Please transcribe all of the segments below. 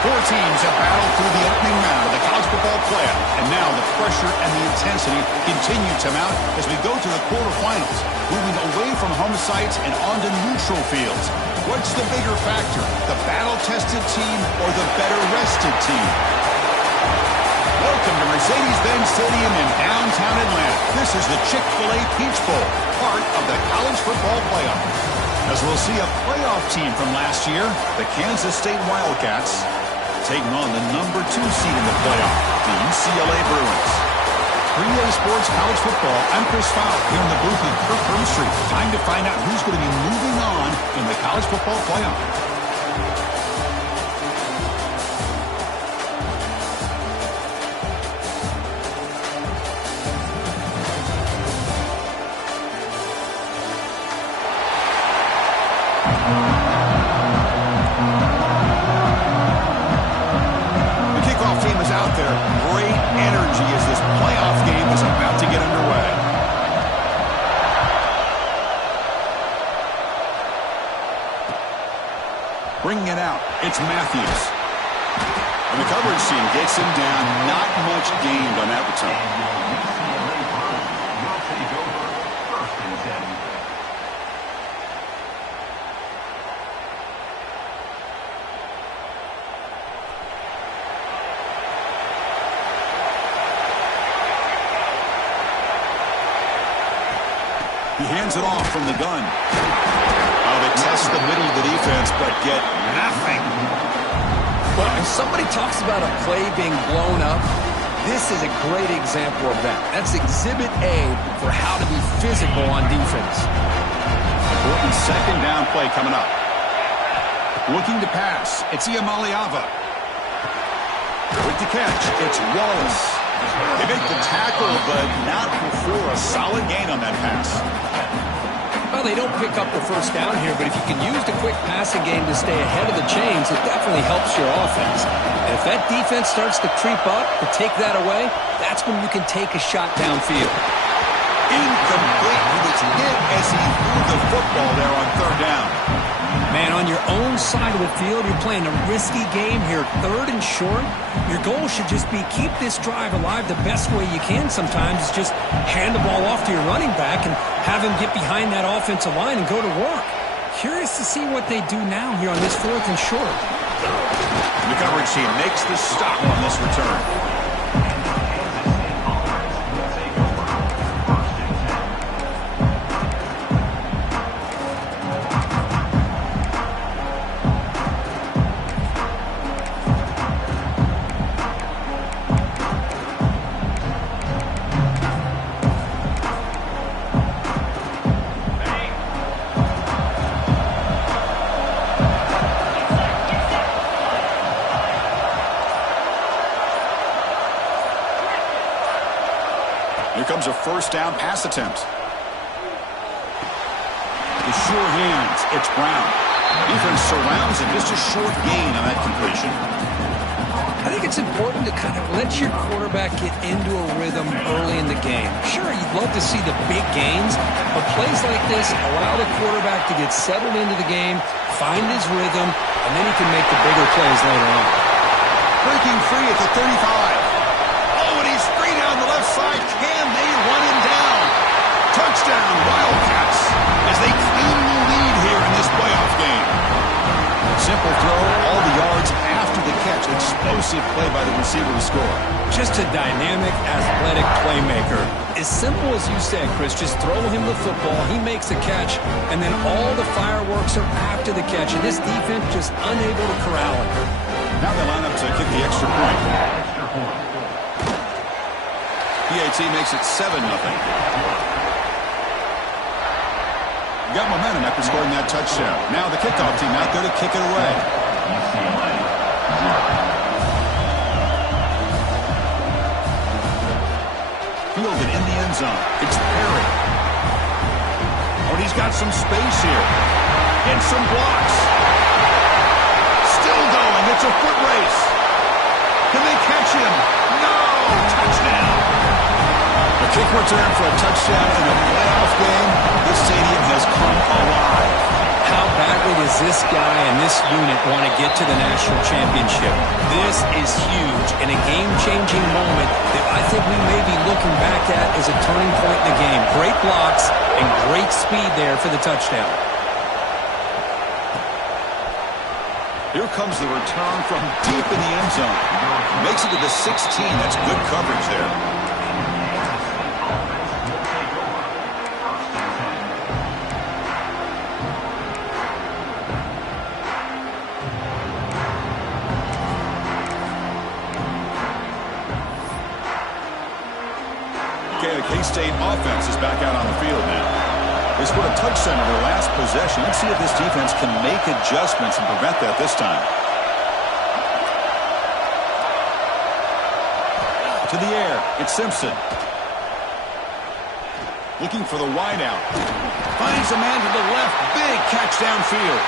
Four teams have battled through the opening round of the college football playoff, and now the pressure and the intensity continue to mount as we go to the quarterfinals, moving away from home sites and onto neutral fields. What's the bigger factor, the battle-tested team or the better-rested team? Welcome to Mercedes-Benz Stadium in downtown Atlanta. This is the Chick-fil-A Peach Bowl, part of the college football playoff. As we'll see a playoff team from last year, the Kansas State Wildcats, taking on the number 2 seed in the playoff, the UCLA Bruins. 3A Sports College Football, I'm Chris Fowler here in the booth with Kirk Herbstreit. Time to find out who's going to be moving on in the college football playoff. Bringing it out, it's Matthews. And the coverage team gets him down. Not much gained on that return. He hands it off from the gun. They test the middle of the defense, but get nothing. Well, if somebody talks about a play being blown up, this is a great example of that. That's Exhibit A for how to be physical on defense. Important second down play coming up. Looking to pass. It's Iamaleava. With the catch, it's Wallace. They make the tackle, but not before a solid gain on that pass. Well, they don't pick up the first down here, but if you can use the quick passing game to stay ahead of the chains, it definitely helps your offense. And if that defense starts to creep up, to take that away, that's when you can take a shot downfield. Incomplete. He was hit as he threw the football there on third down. Man, on your own side of the field, you're playing a risky game here, third and short. Your goal should just be keep this drive alive the best way you can sometimes. Is just hand the ball off to your running back and have him get behind that offensive line and go to work. Curious to see what they do now here on this fourth and short. The coverage team makes the stop on this return. Here comes a first down pass attempt. The sure hands, it's Brown. Defense surrounds him, just a short gain on that completion. I think it's important to kind of let your quarterback get into a rhythm early in the game. Sure, you'd love to see the big gains, but plays like this allow the quarterback to get settled into the game, find his rhythm, and then he can make the bigger plays later on. Breaking free at the 35. Oh, and he's free down the left side. Can they run him down? Touchdown, Wildcats, as they claim the lead here in this playoff game. Simple throw, all the yards after the catch. Explosive play by the receiver to score. Just a dynamic, athletic playmaker. As simple as you said, Chris, just throw him the football, he makes a catch, and then all the fireworks are after the catch. And this defense just unable to corral him. Now they line up to kick the extra point. PAT makes it 7-0. Got momentum after scoring that touchdown. Now the kickoff team out there to kick it away. Fielded in the end zone. It's Perry. Oh, and he's got some space here. And some blocks. Still going. It's a foot race. Can they catch him? No! Touchdown! A kick return for a touchdown in a playoff game. This stadium has come alive. How bad badly does this guy and this unit want to get to the national championship? This is huge and a game-changing moment that I think we may be looking back at as a turning point in the game. Great blocks and great speed there for the touchdown. Here comes the return from deep in the end zone. Makes it to the 16. That's good coverage there. Okay, the K-State offense is back out on the field now. They scored a touchdown on their last possession. Let's see if this defense can make adjustments and prevent that this time. To the air, it's Simpson. Looking for the wideout. Finds a man to the left. Big catch downfield.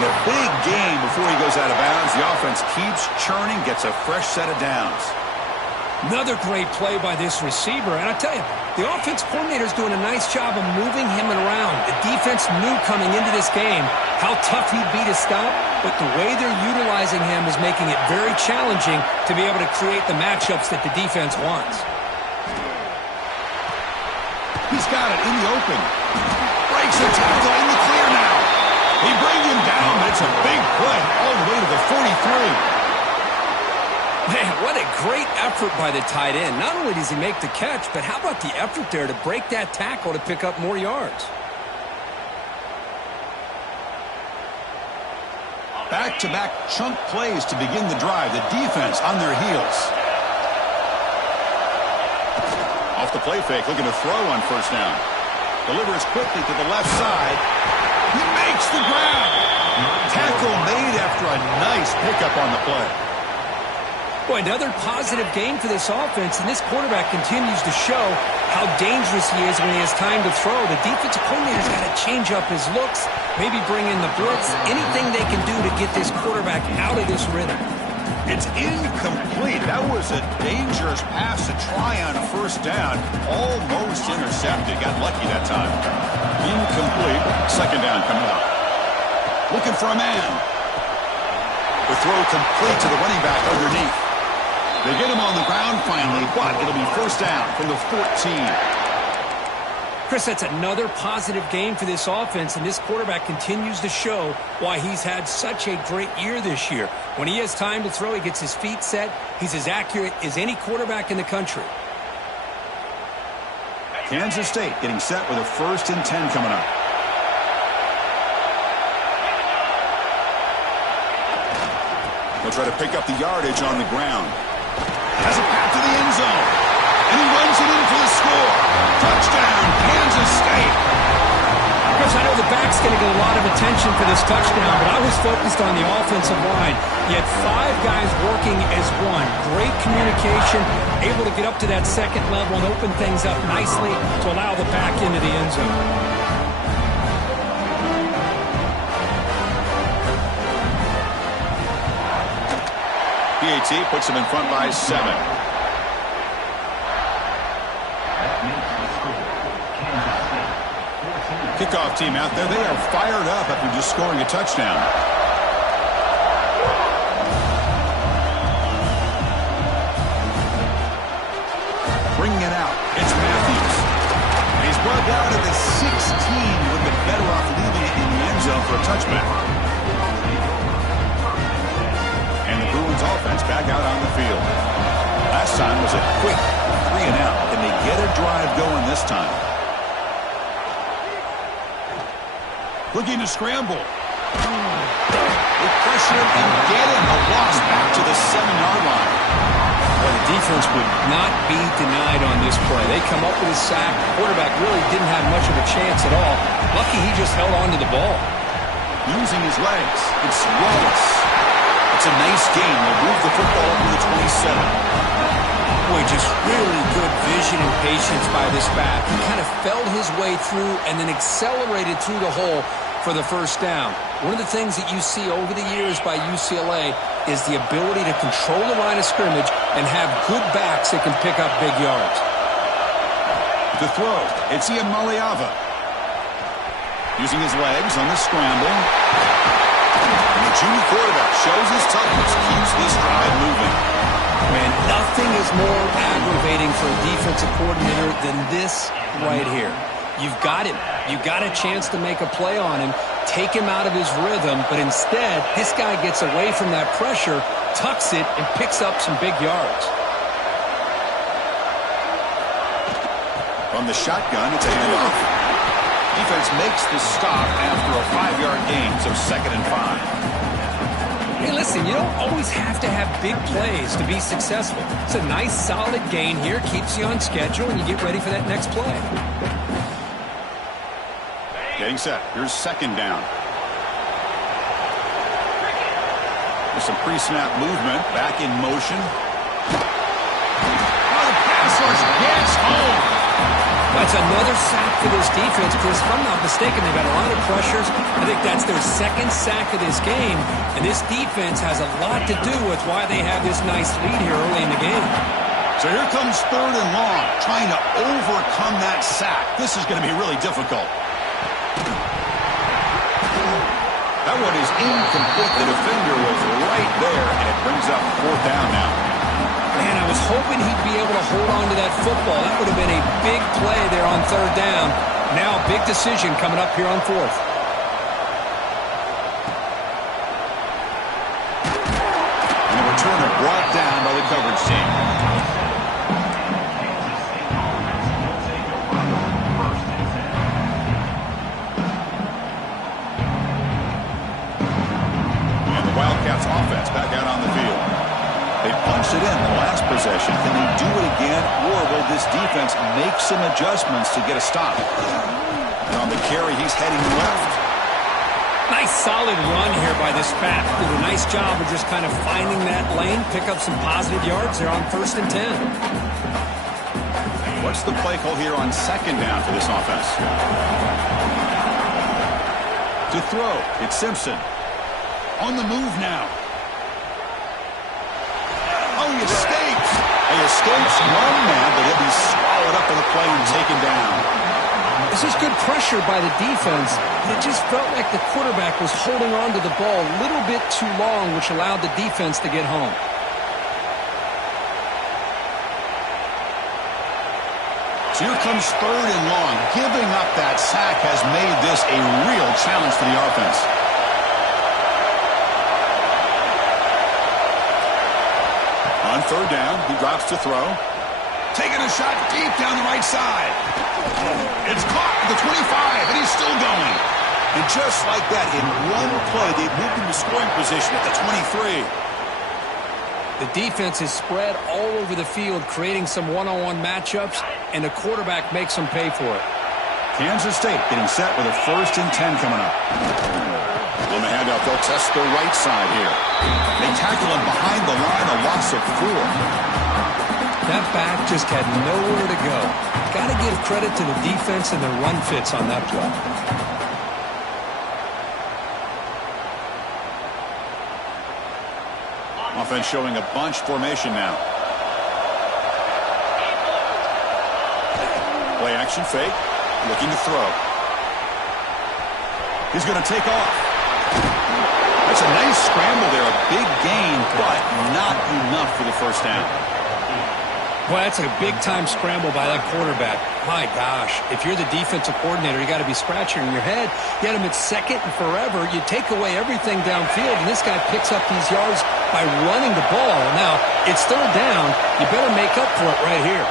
And a big gain before he goes out of bounds. The offense keeps churning, gets a fresh set of downs. Another great play by this receiver. And I tell you, the offense coordinator is doing a nice job of moving him around. The defense knew coming into this game how tough he'd be to stop, but the way they're utilizing him is making it very challenging to be able to create the matchups that the defense wants. He's got it in the open. Breaks the tackle in the clear now. He brings him down, but it's a big play all the way to the 43. Man, what a great effort by the tight end. Not only does he make the catch, but how about the effort there to break that tackle to pick up more yards? Back-to-back chunk plays to begin the drive. The defense on their heels. Off the play fake, looking to throw on first down. Delivers quickly to the left side. He makes the grab. Tackle made after a nice pickup on the play. Boy, another positive game for this offense, and this quarterback continues to show how dangerous he is when he has time to throw. The defensive coordinator's got to change up his looks, maybe bring in the blitz, anything they can do to get this quarterback out of this rhythm. It's incomplete. That was a dangerous pass to try on a first down. Almost intercepted. Got lucky that time. Incomplete. Second down coming up. Looking for a man. The throw complete to the running back underneath. They get him on the ground finally, but it'll be first down from the 14. Chris, that's another positive game for this offense, and this quarterback continues to show why he's had such a great year this year. When he has time to throw, he gets his feet set. He's as accurate as any quarterback in the country. Kansas State getting set with a 1st and 10 coming up. He'll try to pick up the yardage on the ground. Has a path to the end zone. And he runs it in for the score. Touchdown, Kansas State. Chris, I know the back's going to get a lot of attention for this touchdown, but I was focused on the offensive line. You had 5 guys working as one. Great communication, able to get up to that second level and open things up nicely to allow the back into the end zone. PAT puts him in front by 7. Kickoff team out there. They are fired up after just scoring a touchdown. Bringing it out. It's Matthews. And he's brought down to the 16. Would have been better off leaving it in the end zone for a touchback. And the Bruins offense back out on the field. Last time was a quick 3 and out. Can they get a drive going this time? Looking to scramble. They pressure him and get him. A loss back to the 7-yard line. Well, the defense would not be denied on this play. They come up with a sack. The quarterback really didn't have much of a chance at all. Lucky he just held on to the ball. Using his legs. It's Wallace. It's a nice game. They'll move the football up to the 27. Boy, just really good vision and patience by this back. He kind of felt his way through and then accelerated through the hole for the first down. One of the things that you see over the years by UCLA is the ability to control the line of scrimmage and have good backs that can pick up big yards. To throw, it's Ian Maliava. Using his legs on the scramble. And the junior quarterback shows his toughness, keeps this drive moving. Man, nothing is more aggravating for a defensive coordinator than this right here. You've got him. You've got a chance to make a play on him, take him out of his rhythm, but instead, this guy gets away from that pressure, tucks it, and picks up some big yards. From the shotgun, it's a handoff. Defense makes the stop after a 5-yard gain, so 2nd and 5. Hey, listen, you don't always have to have big plays to be successful. It's a nice, solid gain here, keeps you on schedule, and you get ready for that next play. Getting set. Here's 2nd down. There's some pre-snap movement. Back in motion. Oh, the pass rush gets home. That's another sack for this defense, Chris. If I'm not mistaken, they've got a lot of pressures. I think that's their 2nd sack of this game. And this defense has a lot to do with why they have this nice lead here early in the game. So here comes 3rd and long, trying to overcome that sack. This is going to be really difficult. That one is incomplete. The defender was right there, and it brings up 4th down now. Man, I was hoping he'd be able to hold on to that football. That would have been a big play there on 3rd down. Now a big decision coming up here on 4th. And the returner brought down by the coverage team. Wildcats offense back out on the field. They punched it in the last possession. Can they do it again, or will this defense make some adjustments to get a stop? And on the carry, he's heading left. Nice solid run here by this back. Did a nice job of just kind of finding that lane, pick up some positive yards there on 1st and 10. What's the play call here on 2nd down for this offense? To throw, it's Simpson. On the move now. Oh, he escapes. He escapes one man, but he'll be swallowed up in the play and taken down. This is good pressure by the defense. It just felt like the quarterback was holding on to the ball a little bit too long, which allowed the defense to get home. So here comes 3rd and long. Giving up that sack has made this a real challenge for the offense. On 3rd down, he drops to throw. Taking a shot deep down the right side. It's caught at the 25, and he's still going. And just like that, in one play, they've moved into scoring position at the 23. The defense is spread all over the field, creating some one-on-one matchups, and the quarterback makes them pay for it. Kansas State getting set with a 1st and 10 coming up. On the handoff, they'll test the right side here. They tackle him behind the line, a loss of 4. That back just had nowhere to go. Got to give credit to the defense and their run fits on that play. Offense showing a bunch formation now. Play action fake, looking to throw. He's going to take off. That's a nice scramble there, a big gain, but not enough for the 1st down. Well, that's a big-time scramble by that quarterback. My gosh, if you're the defensive coordinator, you got to be scratching your head. You had him at 2nd and forever. You take away everything downfield, and this guy picks up these yards by running the ball. Now, it's 3rd down. You better make up for it right here.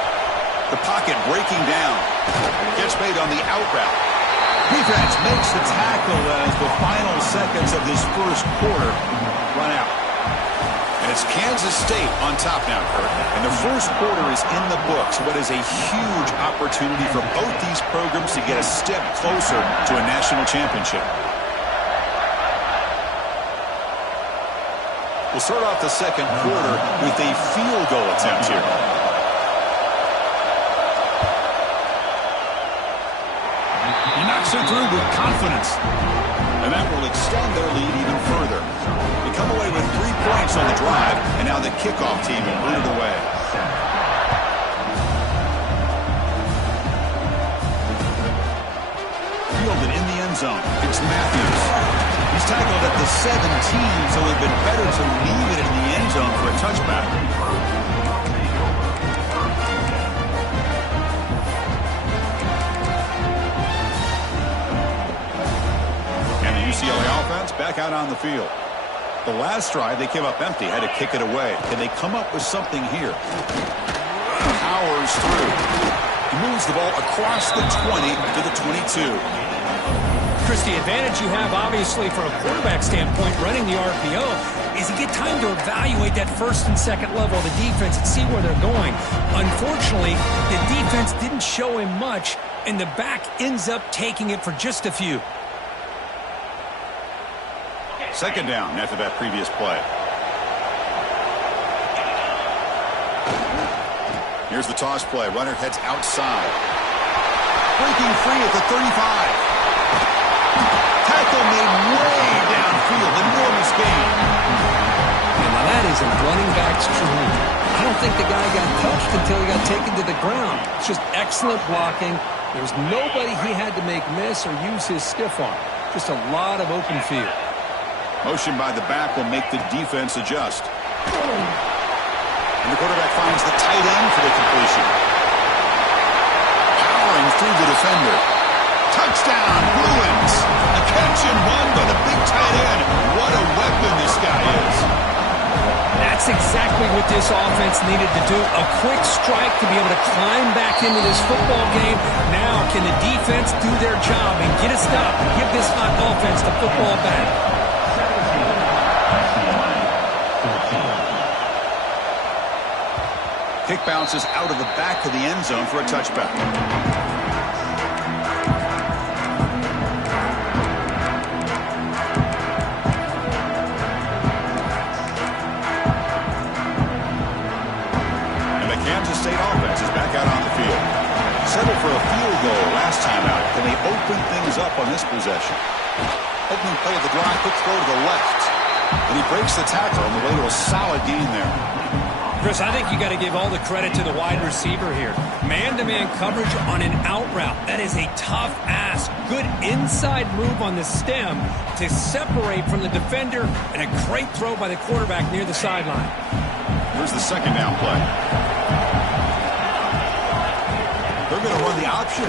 The pocket breaking down. Gets made on the out route. Defense makes the tackle as the final seconds of this 1st quarter run out. And it's Kansas State on top now, Kurt. And the 1st quarter is in the books. What is a huge opportunity for both these programs to get a step closer to a national championship. We'll start off the 2nd quarter with a field goal attempt here. He knocks it through with confidence. And that will extend their lead even further. They come away with 3 points on the drive, and now the kickoff team will lead it away. Fielded in the end end zone. It's Matthews. He's tackled at the 17, so it would have been better to leave it in the end zone for a touchback. And the UCLA offense back out on the field. The last drive, they came up empty, had to kick it away. Can they come up with something here? Powers through. He moves the ball across the 20 to the 22. Chris, the advantage you have, obviously, from a quarterback standpoint, running the RPO, is you get time to evaluate that first and second level of the defense and see where they're going. Unfortunately, the defense didn't show him much, and the back ends up taking it for just a few. Second down after that previous play. Here's the toss play. Runner heads outside. Breaking free at the 35. Tackle made way downfield. Enormous gain. And now that is a running back's dream. I don't think the guy got touched until he got taken to the ground. It's just excellent blocking. There's nobody he had to make miss or use his stiff arm. Just a lot of open field. Motion by the back will make the defense adjust. And the quarterback finds the tight end for the completion. Powering through the defender. Touchdown, Bruins. A catch and run by the big tight end. What a weapon this guy is. That's exactly what this offense needed to do. A quick strike to be able to climb back into this football game. Now, can the defense do their job and get a stop and give this hot offense the football back? Kick bounces out of the back of the end zone for a touchback. And the Kansas State offense is back out on the field. Settled for a field goal last time out. Can they open things up on this possession? Opening play of the drive, quick throw to the left. And he breaks the tackle on the way to a solid gain there. Chris, I think you got to give all the credit to the wide receiver here. Man-to-man coverage on an out route. That is a tough ask. Good inside move on the stem to separate from the defender, and a great throw by the quarterback near the sideline. Here's the second down play. They're going to run the option.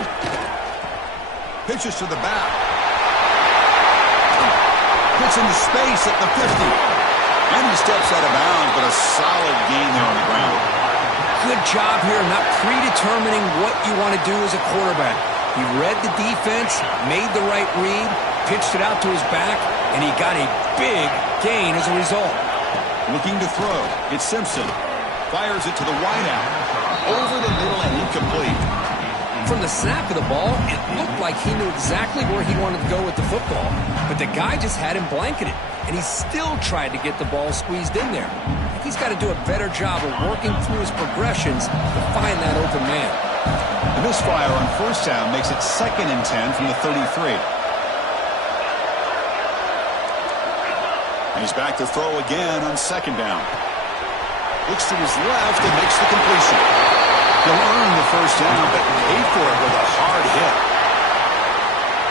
Pitches to the back. Gets into space at the 50. And he steps out of bounds, but a solid gain there on the ground. Good job here, not predetermining what you want to do as a quarterback. He read the defense, made the right read, pitched it out to his back, and he got a big gain as a result. Looking to throw. It's Simpson. Fires it to the wideout. Over the middle and incomplete. From the snap of the ball, it looked like he knew exactly where he wanted to go with the football, but the guy just had him blanketed, and he still tried to get the ball squeezed in there. I think he's got to do a better job of working through his progressions to find that open man. The misfire on first down makes it 2nd and 10 from the 33. And he's back to throw again on second down. Looks to his left and makes the completion. He'll earn the first down, but pay for it with a hard hit.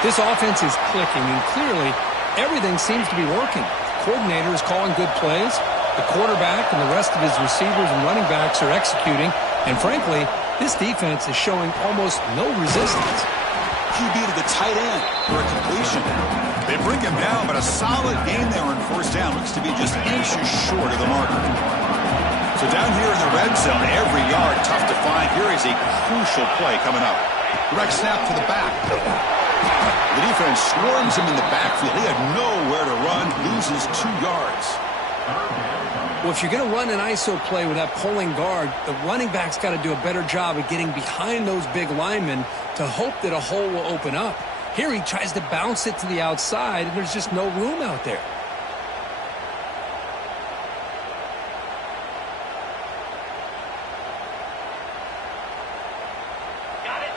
This offense is clicking, and clearly everything seems to be working. The coordinator is calling good plays. The quarterback and the rest of his receivers and running backs are executing. And frankly, this defense is showing almost no resistance. QB to the tight end for a completion. They bring him down, but a solid gain there on first down. Looks to be just inches short of the marker. So down here in the red zone, every yard tough to find. Here is a crucial play coming up. Direct snap to the back. The defense swarms him in the backfield. He had nowhere to run, loses 2 yards. Well, if you're going to run an ISO play with that pulling guard, the running back's got to do a better job of getting behind those big linemen to hope that a hole will open up. Here he tries to bounce it to the outside, and there's just no room out there.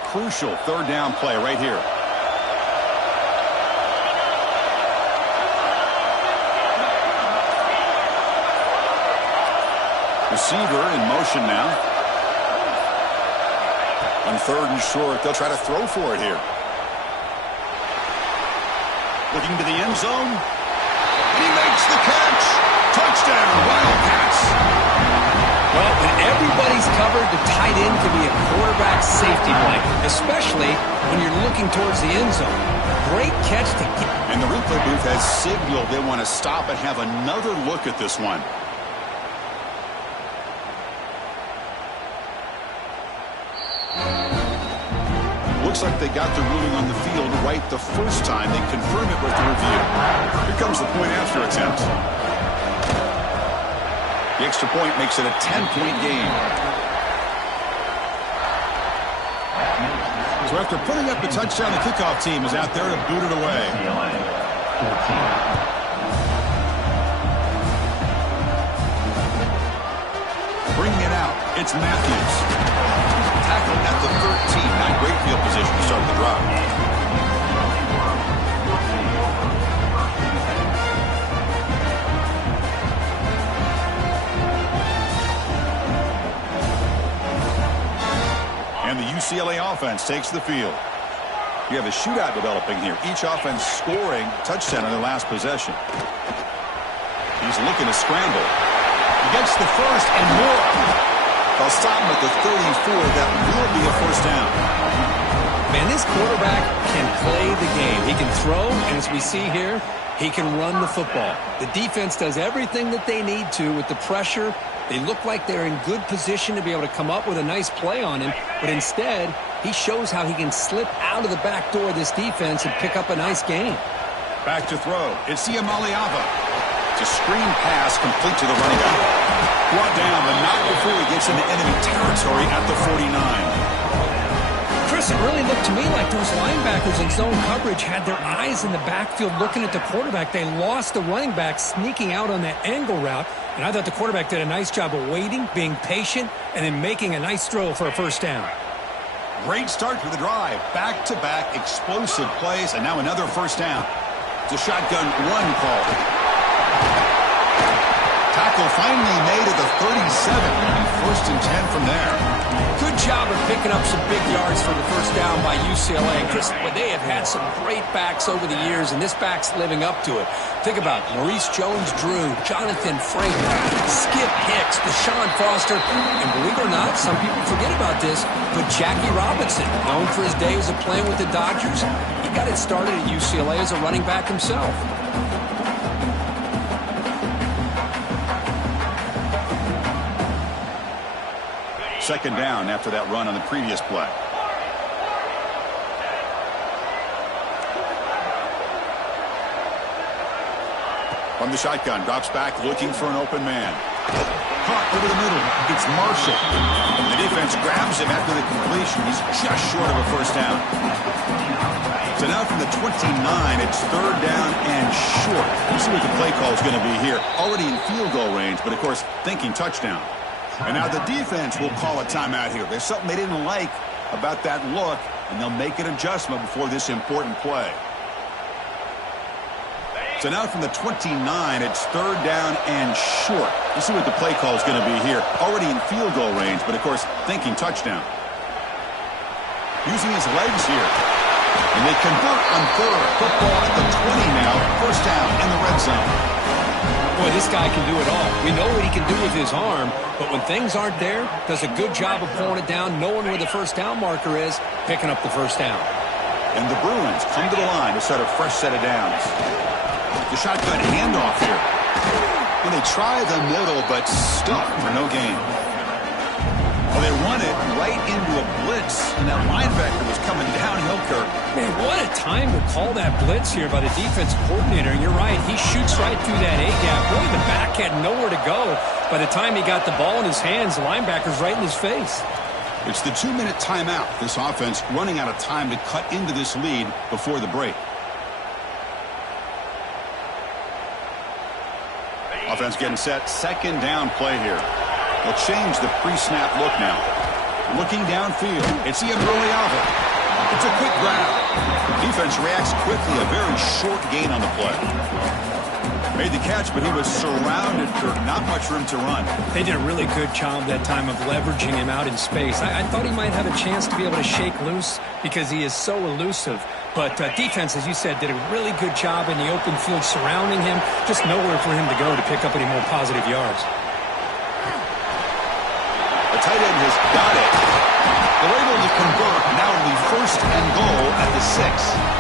Crucial third down play right here. Receiver in motion now. On 3rd and short, they'll try to throw for it here. looking to the end zone. And he makes the catch. Touchdown, Wildcats. Well, when everybody's covered, the tight end can be a quarterback safety blanket, especially when you're looking towards the end zone. Great catch to get. And the replay booth has signaled they want to stop and have another look at this one. Looks like they got the ruling on the field right the first time. They confirm it with the review. Here comes the point after attempt. The extra point makes it a 10-point game. So after putting up the touchdown, the kickoff team is out there to boot it away. Bringing it out, it's Matthews. Tackled at the 13. Not great field position to start the drive. And the UCLA offense takes the field. You have a shootout developing here. Each offense scoring touchdown on their last possession. He's looking to scramble. He gets the first and more. They'll stop him at the 34. That will be a first down. Man, this quarterback can play the game. He can throw, and as we see here, he can run the football. The defense does everything that they need to with the pressure. They look like they're in good position to be able to come up with a nice play on him, but instead, he shows how he can slip out of the back door of this defense and pick up a nice gain. Back to throw. It's Iamaleava. It's a screen pass complete to the running back. Brought down, but not before he gets into enemy territory at the 49. Chris, it really looked to me like those linebackers in zone coverage had their eyes in the backfield looking at the quarterback. They lost the running back sneaking out on that angle route, and I thought the quarterback did a nice job of waiting, being patient, and then making a nice throw for a first down. Great start to the drive. Back-to-back explosive plays, and now another first down. It's a shotgun one call. Tackle finally made at the 37. First and 10 from there. Good job of picking up some big yards for the first down by UCLA. Chris, but they have had some great backs over the years, and this back's living up to it. Think about Maurice Jones-Drew, Jonathan Frank, Skip Hicks, Deshaun Foster, and believe it or not, some people forget about this, but Jackie Robinson, known for his days of playing with the Dodgers, he got it started at UCLA as a running back himself. Second down after that run on the previous play. From the shotgun, drops back looking for an open man. Caught over the middle. It's Marshall. The defense grabs him after the completion. He's just short of a first down. So now from the 29, it's third down and short. We'll see what the play call is going to be here. Already in field goal range, but of course thinking touchdown. And now the defense will call a timeout here. There's something they didn't like about that look, and they'll make an adjustment before this important play. So now from the 29, it's third down and short. We'll see what the play call is going to be here. Already in field goal range, but of course thinking touchdown. Using his legs here. And they convert on third. Football at the 20 now. First down in the red zone. Boy, this guy can do it all. We know what he can do with his arm, but when things aren't there, does a good job of pulling it down, knowing where the first down marker is, picking up the first down. And the Bruins come to the line to start a fresh set of downs. The shotgun handoff here. And they try the middle, but stuck for no gain. Well, they run it right into a blitz, and that linebacker was coming downhill, Kirk. Man, what a time to call that blitz here by the defense coordinator. And you're right, he shoots right through that A-gap. Really, the back had nowhere to go. By the time he got the ball in his hands, the linebacker's right in his face. It's the 2-minute timeout. This offense running out of time to cut into this lead before the break. Offense getting set. Second down play here. They'll change the pre-snap look now. Looking downfield. It's Iamaleava. It's a quick grab. Defense reacts quickly. A very short gain on the play. Made the catch, but he was surrounded, Kirk. Not much room to run. They did a really good job that time of leveraging him out in space. I thought he might have a chance to be able to shake loose because he is so elusive. But defense, as you said, did a really good job in the open field surrounding him. Just nowhere for him to go to pick up any more positive yards. The tight end has got it. They're able to convert. Now it'll be 1st and goal at the 6.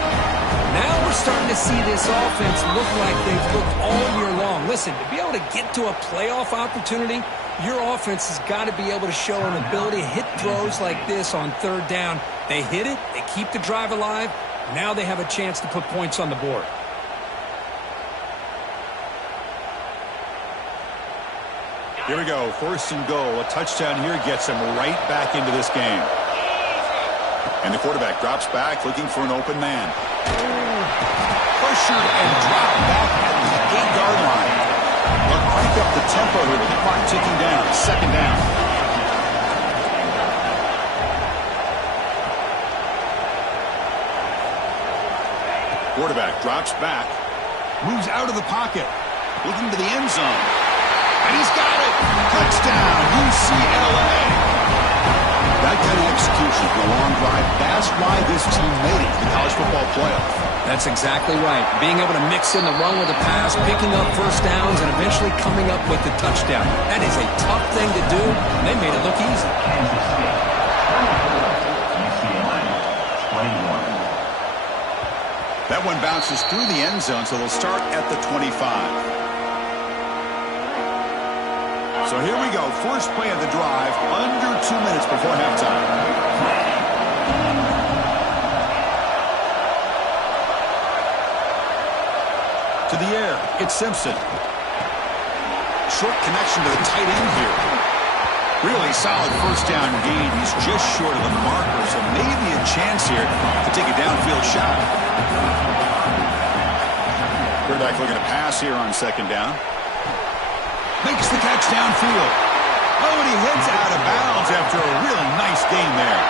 Now we're starting to see this offense look like they've looked all year long. Listen, to be able to get to a playoff opportunity, your offense has got to be able to show an ability to hit throws like this on 3rd down. They hit it, they keep the drive alive. Now they have a chance to put points on the board. Here we go, 1st and goal. A touchdown here gets them right back into this game. And the quarterback drops back, looking for an open man. Pressured and dropped back at the 8-yard line. They'll crank up the tempo here with the clock ticking down. 2nd down. Quarterback drops back, moves out of the pocket, looking to the end zone. And he's got it! Touchdown, UCLA! That kind of execution from a long drive, that's why this team made it to the college football playoff. That's exactly right. Being able to mix in the run with the pass, picking up 1st downs, and eventually coming up with the touchdown. That is a tough thing to do. They made it look easy. That one bounces through the end zone, so they'll start at the 25. So here we go, first play of the drive, under 2 minutes before halftime. To the air, it's Simpson. Short connection to the tight end here. Really solid 1st down gain. He's just short of the marker, so maybe a chance here to take a downfield shot. Quarterback looking to pass here on 2nd down. Makes the catch downfield. Oh, and he heads out of bounds after a really nice game there.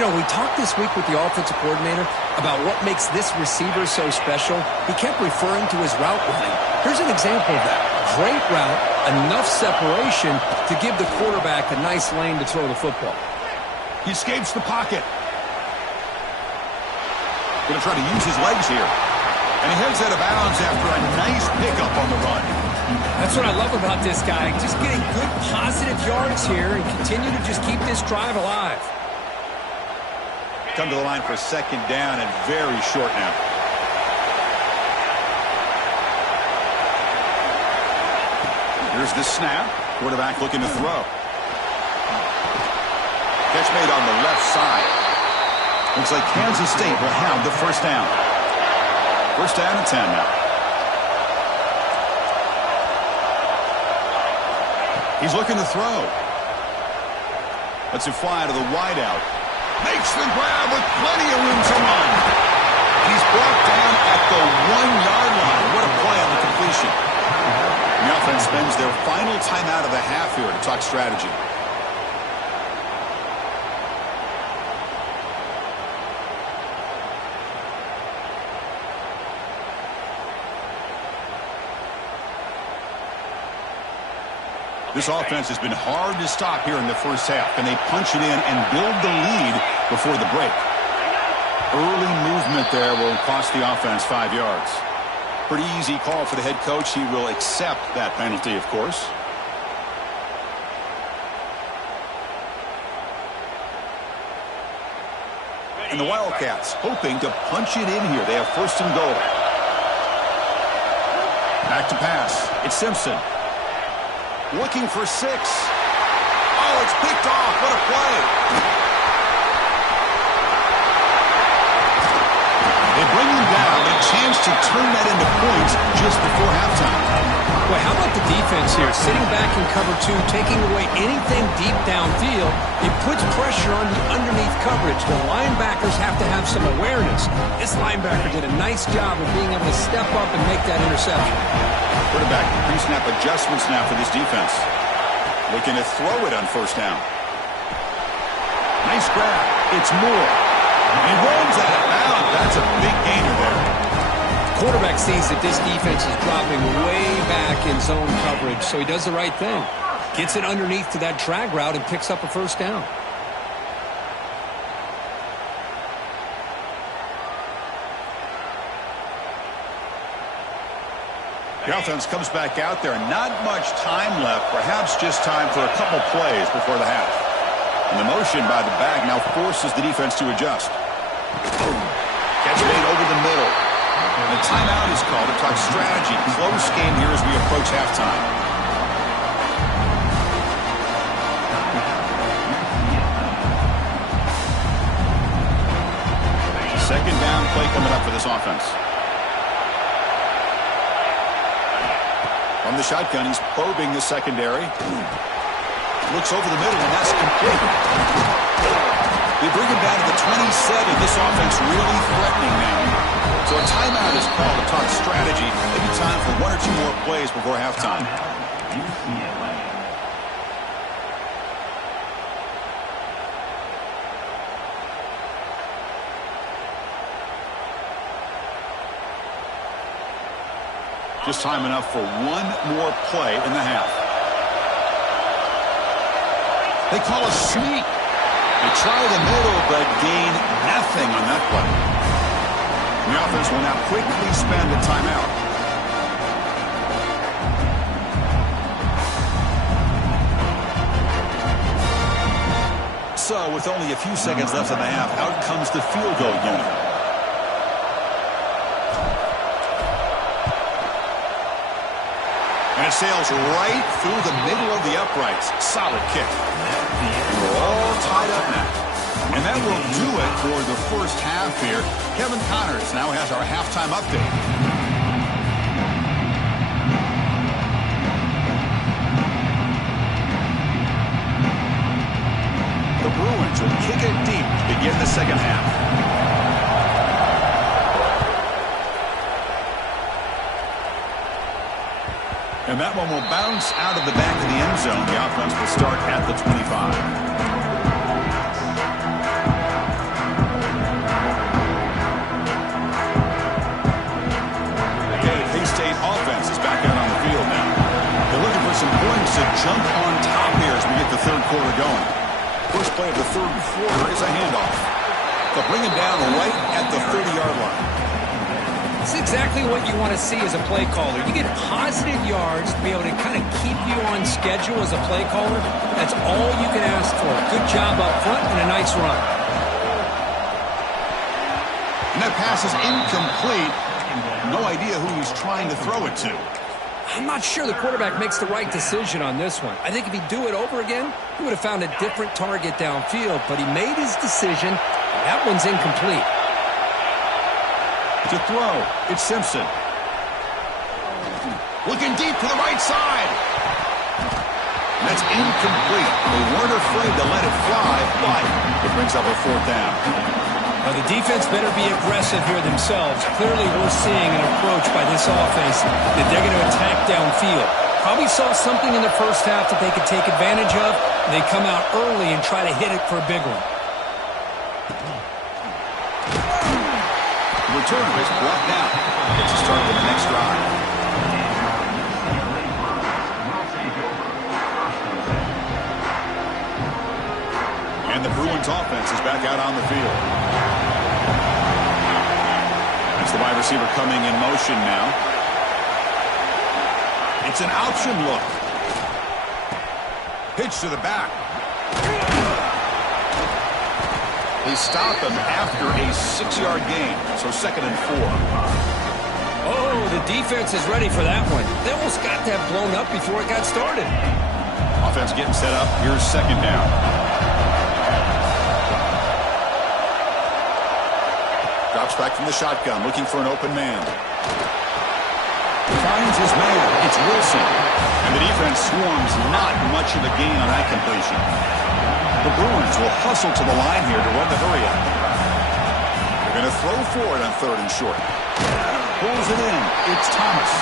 You know, we talked this week with the offensive coordinator about what makes this receiver so special. He kept referring to his route running. Here's an example of that. Great route, enough separation to give the quarterback a nice lane to throw the football. He escapes the pocket. Going to try to use his legs here. And he heads out of bounds after a nice pickup on the run. That's what I love about this guy. Just getting good positive yards here and continue to just keep this drive alive. Come to the line for 2nd down and very short now. Here's the snap. Quarterback looking to throw. Catch made on the left side. Looks like Kansas State will have the 1st down. 1st down and 10 now. He's looking to throw. Lets it fly to the wideout. Makes the grab with plenty of room to run. And he's brought down at the 1-yard line. What a play on the completion. The offense spends their final timeout of the half here to talk strategy. This offense has been hard to stop here in the 1st half. Can they punch it in and build the lead before the break? Early movement there will cost the offense 5 yards. Pretty easy call for the head coach. He will accept that penalty, of course. And the Wildcats hoping to punch it in here. They have 1st and goal. Back to pass. It's Simpson. Looking for 6. Oh, it's picked off. What a play. They bring him down. A chance to turn that into points just before halftime. Boy, how about the defense here? Sitting back in cover 2, taking away anything deep downfield. It puts pressure on the underneath coverage. The linebackers have to have some awareness. This linebacker did a nice job of being able to step up and make that interception. Quarterback, pre-snap adjustments now for this defense. Looking to throw it on 1st down. Nice grab. It's Moore. He rolls out of bounds. That's a big gainer there. Quarterback sees that this defense is dropping way back in zone coverage, so he does the right thing. Gets it underneath to that drag route and picks up a first down. The offense comes back out there. Not much time left. Perhaps just time for a couple plays before the half. And the motion by the back now forces the defense to adjust. Catch made over the middle. And the timeout is called to talk strategy. Close game here as we approach halftime. Second down play coming up for this offense. From the shotgun, he's probing the secondary. Looks over the middle, and that's complete. They bring him down to the 27. This offense really threatening now. So a timeout is called to talk strategy. Maybe time for one or two more plays before halftime. Just time enough for one more play in the half. They call a sneak. They try the middle, but gain nothing on that play. The offense will now quickly spend a timeout. So, with only a few seconds left in the half, out comes the field goal unit. And it sails right through the middle of the uprights. Solid kick. And we're all tied up now. And that will do it for the first half here. Kevin Connors now has our halftime update. The Bruins will kick it deep to begin the second half. And that one will bounce out of the back of the end zone. The offense will start at the 25. Some points to jump on top here as we get the third quarter going. First play of the third quarter is a handoff. They'll bring him down right at the 30-yard line. It's exactly what you want to see as a play caller. You get positive yards to be able to kind of keep you on schedule as a play caller. That's all you can ask for. Good job up front and a nice run. And that pass is incomplete. No idea who he's trying to throw it to. I'm not sure the quarterback makes the right decision on this one. I think if he'd do it over again, he would have found a different target downfield, but he made his decision. That one's incomplete. To throw, it's Simpson. Looking deep to the right side. And that's incomplete. They weren't afraid to let it fly, but it brings up a fourth down. Well, the defense better be aggressive here themselves. Clearly, we're seeing an approach by this offense that they're going to attack downfield. Probably saw something in the first half that they could take advantage of. They come out early and try to hit it for a big one. The return is brought down. Gets a start on the next drive. And the Bruins offense is back out on the field. That's the wide receiver coming in motion now. It's an option look. Pitch to the back. They stop him after a 6-yard gain, so 2nd and 4. Oh, the defense is ready for that one. They almost got that blown up before it got started. Offense getting set up. Here's 2nd down. Drops back from the shotgun, looking for an open man. Finds his man. It's Wilson. And the defense swarms not much of a gain on that completion. The Bruins will hustle to the line here to run the hurry up. They're going to throw for it on 3rd and short. Pulls it in. It's Thomas.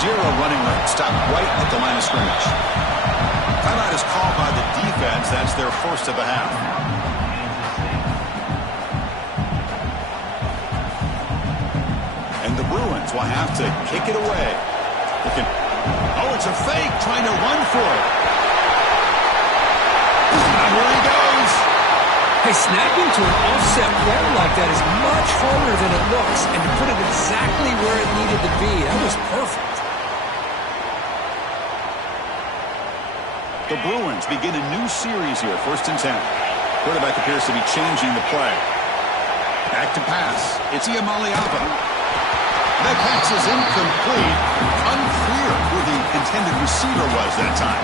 Zero running right. Stopped right at the line of scrimmage. Timeout is called by the defense. That's their first of the half. And the Bruins will have to kick it away. Oh, it's a fake, trying to run for it. And here he goes. Hey, snapping to an offset player like that is much harder than it looks. And to put it exactly where it needed to be, that was perfect. The Bruins begin a new series here, 1st and 10. Quarterback appears to be changing the play. Back to pass. It's Iamaleava. That pass is incomplete. Unclear who the intended receiver was that time.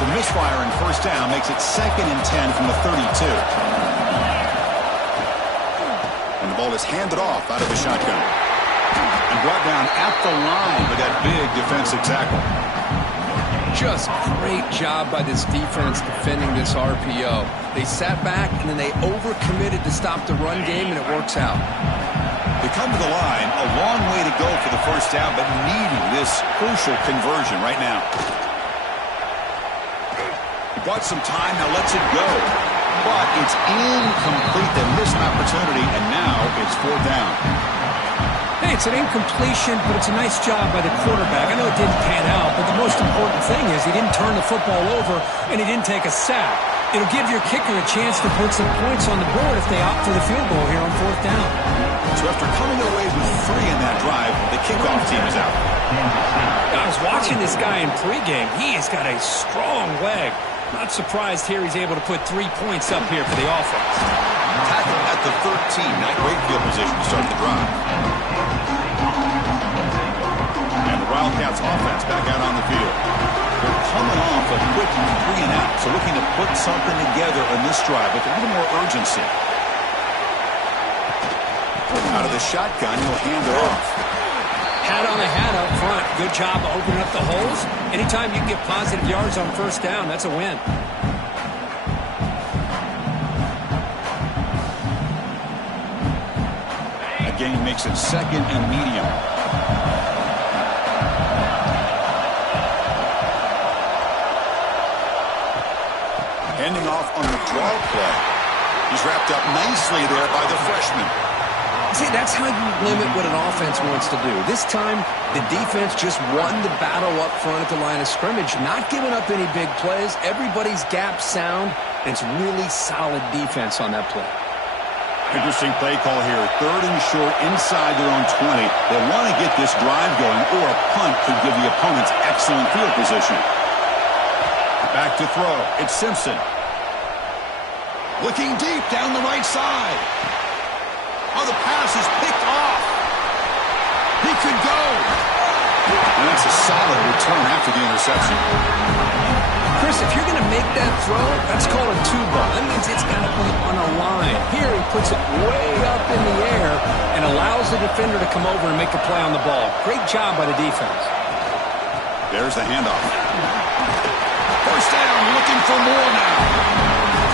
So misfire in 1st down makes it 2nd and 10 from the 32. And the ball is handed off out of the shotgun. And brought down at the line with that big defensive tackle. Just great job by this defense defending this RPO. They sat back and then they overcommitted to stop the run game, and it works out. They come to the line, a long way to go for the 1st down, but needing this crucial conversion right now. He bought some time, now lets it go. But it's incomplete. They missed an opportunity, and now it's 4th down. Hey, it's an incompletion, but it's a nice job by the quarterback. I know it didn't pan out, but the most important thing is he didn't turn the football over and he didn't take a sack. It'll give your kicker a chance to put some points on the board if they opt for the field goal here on 4th down. So after coming away with 3 in that drive, the kickoff team is out. I was watching this guy in pregame. He has got a strong leg. Not surprised here he's able to put 3 points up here for the offense. Tackle at the 13, not great field position to start the drive. And the Wildcats offense back out on the field. They're coming off a quick 3 and out, so looking to put something together on this drive with a little more urgency. Out of the shotgun, he'll hand it off. Hat on the hat up front. Good job of opening up the holes. Anytime you can get positive yards on 1st down, that's a win. That gain makes it 2nd and medium. Handing off on the draw play. He's wrapped up nicely there by the freshman. See, that's how you limit what an offense wants to do. This time, the defense just won the battle up front at the line of scrimmage, not giving up any big plays. Everybody's gap sound, and it's really solid defense on that play. Interesting play call here. 3rd and short inside their own 20. They want to get this drive going, or a punt could give the opponents excellent field position. Back to throw. It's Simpson. Looking deep down the right side. Oh, the pass is picked off. He could go. And that's a solid return after the interception. Chris, if you're going to make that throw, that's called a 2-ball. That means it's got to be on a line. Here he puts it way up in the air and allows the defender to come over and make a play on the ball. Great job by the defense. There's the handoff. 1st down, looking for more now.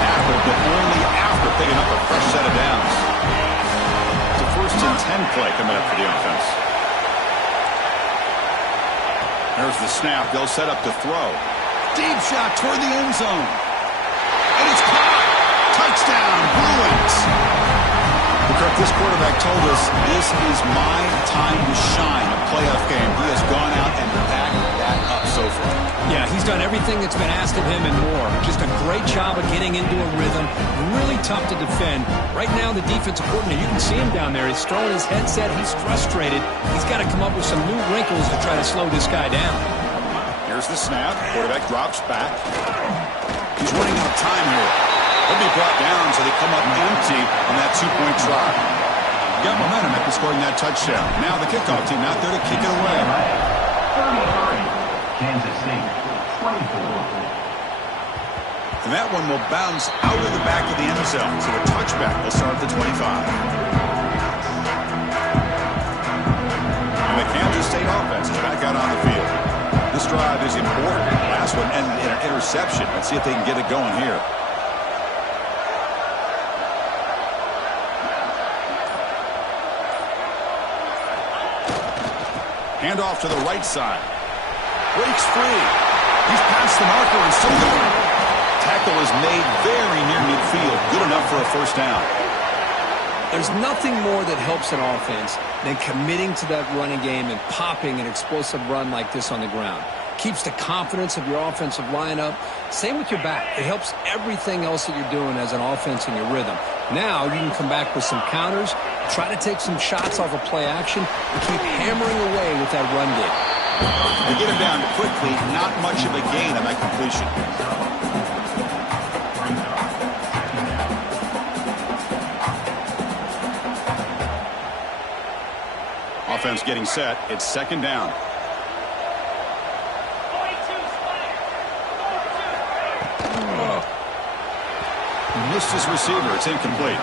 Tackled, but only after picking up a fresh set of downs. It's a 1st and 10 play coming up for the offense. There's the snap. They'll set up to throw. Deep shot toward the end zone. And it's caught. Touchdown, Bruins. Kirk, this quarterback told us this is my time to shine, a playoff game. He has gone out and backed that up so far. Yeah, he's done everything that's been asked of him and more. Just a great job of getting into a rhythm. Really tough to defend. Right now, the defensive coordinator, you can see him down there. He's throwing his headset. He's frustrated. He's got to come up with some new wrinkles to try to slow this guy down. Here's the snap. Quarterback drops back. He's running out of time here. He'll be brought down, so they come up empty on that 2-point try. Got momentum after scoring that touchdown. Now the kickoff team out there to kick it away. 33, Kansas State, 24. And that one will bounce out of the back of the end zone, so a touchback will start at the 25. And the Kansas State offense is back out on the field. This drive is important. Last one ended in an interception. Let's see if they can get it going here. Handoff to the right side. Breaks free. He's past the marker and still going. Tackle is made very near midfield. Good enough for a first down. There's nothing more that helps an offense than committing to that running game and popping an explosive run like this on the ground. Keeps the confidence of your offensive lineup. Same with your back. It helps everything else that you're doing as an offense in your rhythm. Now you can come back with some counters, try to take some shots off of play action, and keep hammering away with that run game. They get him down quickly. Not much of a gain on that completion. Offense getting set. It's second down. Missed his receiver. It's incomplete.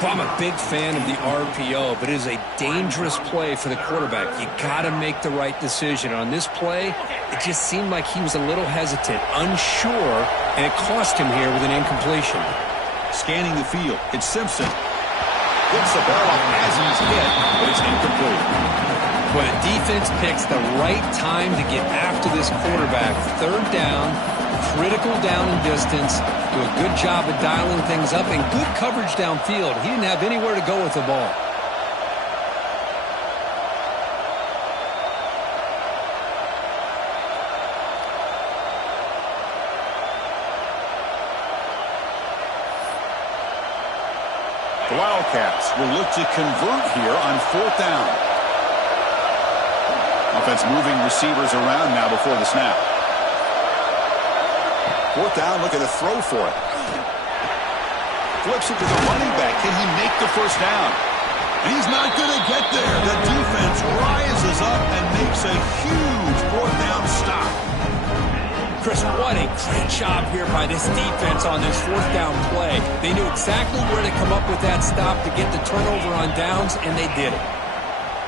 Well, I'm a big fan of the RPO, but it is a dangerous play for the quarterback. You got to make the right decision. On this play, it just seemed like he was a little hesitant, unsure, and it cost him here with an incompletion. Scanning the field. It's Simpson. Gets the ball off as he's hit, but it's incomplete. When a defense picks the right time to get after this quarterback, third down, critical down and distance, do a good job of dialing things up, and good coverage downfield. He didn't have anywhere to go with the ball. The Wildcats will look to convert here on fourth down. Offense moving receivers around now before the snap. Fourth down, looking to throw for it. Flips it to the running back. Can he make the first down? And he's not going to get there. The defense rises up and makes a huge fourth down stop. Chris, what a great job here by this defense on this fourth down play. They knew exactly where to come up with that stop to get the turnover on downs, and they did it.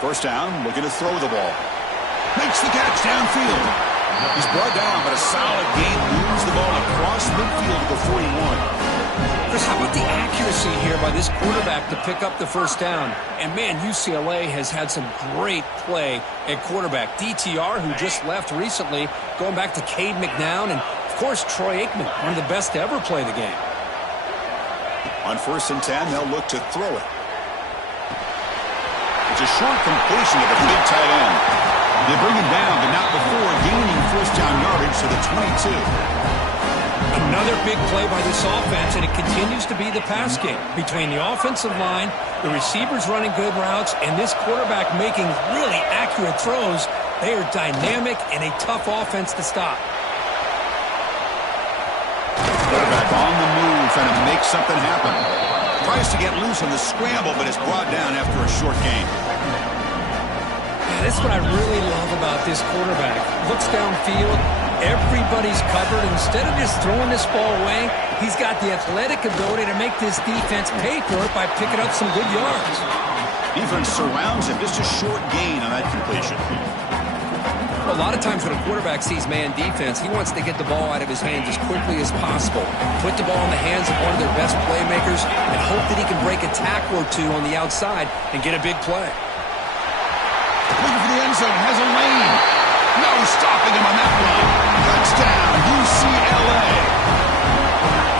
First down, looking to throw the ball. Makes the catch downfield. He's brought down, but a solid gain moves the ball across midfield to the 41. Chris, how about the accuracy here by this quarterback to pick up the first down? And, man, UCLA has had some great play at quarterback. DTR, who just left recently, going back to Cade McNown, and, of course, Troy Aikman, one of the best to ever play the game. On 1st and 10, they'll look to throw it. It's a short completion to the big tight end. They bring him down, but not before gaining first down yardage to the 22. Another big play by this offense, and it continues to be the pass game. Between the offensive line, the receivers running good routes, and this quarterback making really accurate throws, they are dynamic and a tough offense to stop. Quarterback on the move, trying to make something happen. Tries to get loose on the scramble, but is brought down after a short gain. That's what I really love about this quarterback. Looks downfield, everybody's covered. Instead of just throwing this ball away, he's got the athletic ability to make this defense pay for it by picking up some good yards. Defense surrounds him, just a short gain on that completion. Well, a lot of times when a quarterback sees man defense, he wants to get the ball out of his hands as quickly as possible, put the ball in the hands of one of their best playmakers, and hope that he can break a tackle or two on the outside and get a big play. Looking for the end zone, has a lane. No stopping him on that run. Touchdown, UCLA.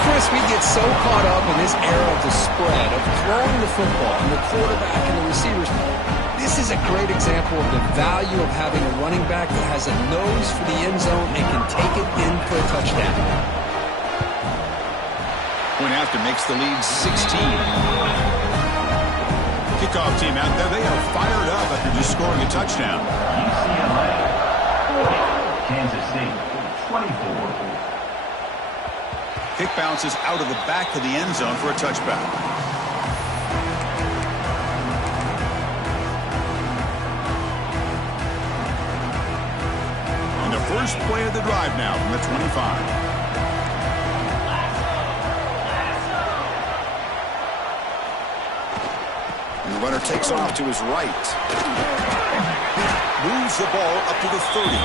Chris, we get so caught up in this era of the spread, of throwing the football, and the quarterback and the receivers. This is a great example of the value of having a running back that has a nose for the end zone and can take it in for a touchdown. Point after makes the lead 16. Kickoff team out there, they are fired up after just scoring a touchdown. UCLA 40, Kansas State 24. Kick bounces out of the back of the end zone for a touchback. And the first play of the drive now from the 25. And the runner takes off to his right. Moves the ball up to the 30.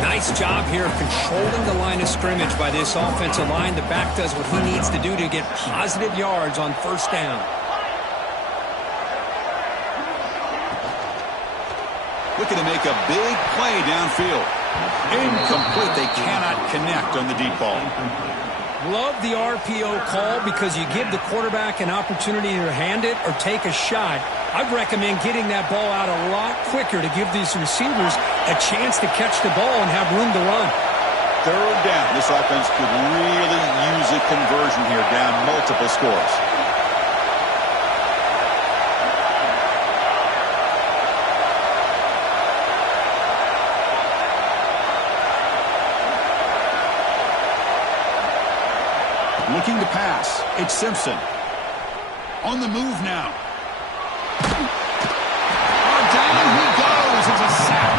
Nice job here of controlling the line of scrimmage by this offensive line. The back does what he needs to do to get positive yards on first down. Looking to make a big play downfield. Incomplete. They cannot connect on the deep ball. Love the RPO call because you give the quarterback an opportunity to hand it or take a shot. I'd recommend getting that ball out a lot quicker to give these receivers a chance to catch the ball and have room to run. Third down. This offense could really use a conversion here, down multiple scores. Looking to pass. It's Simpson. On the move now. Down he goes. It's a sack.